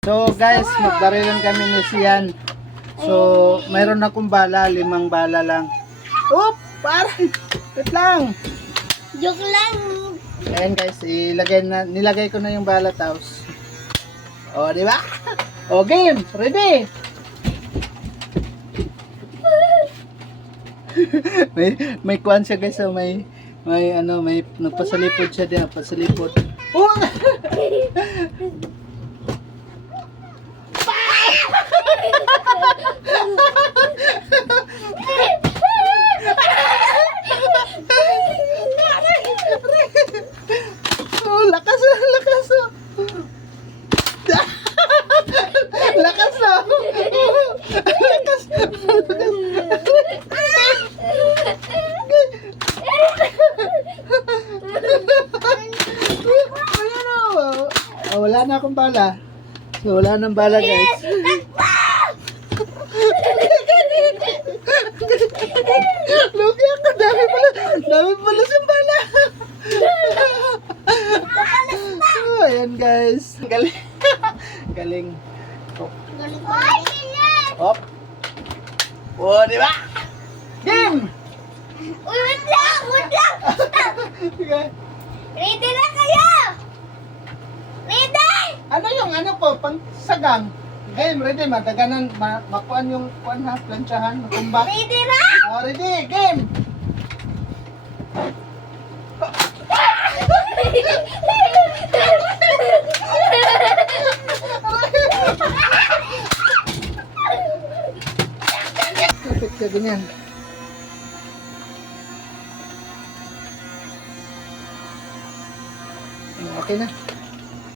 So guys, magbarilan kami ni Sian. So, mayroon akong bala, 5 bala lang. Oop! Parang! Wait lang! Joke lang. Ayan guys, nilagay ko na yung bala tapos. O, di ba? O, game! Ready! may kuan siya guys, so may nagpasalipod siya diyan, pasalipod. Oh! Oh, lakas. Lakas. Lakas. Oh, wala na akong bala. So, wala nang bala, guys. Lugi ako. Dami pala siyang bala. Oh, ayan, guys. Galing. Galing. Hop. Oh, di ba? Game! Uy, wait lang. Sige. Ready na kayo? Ready? Ano yung pang sagang? Game, ready, madaganan, makuan yung kuan ha, planchahan, matumba. Ready na? Oh, ready, game! Kapit ka ganyan. Okay na.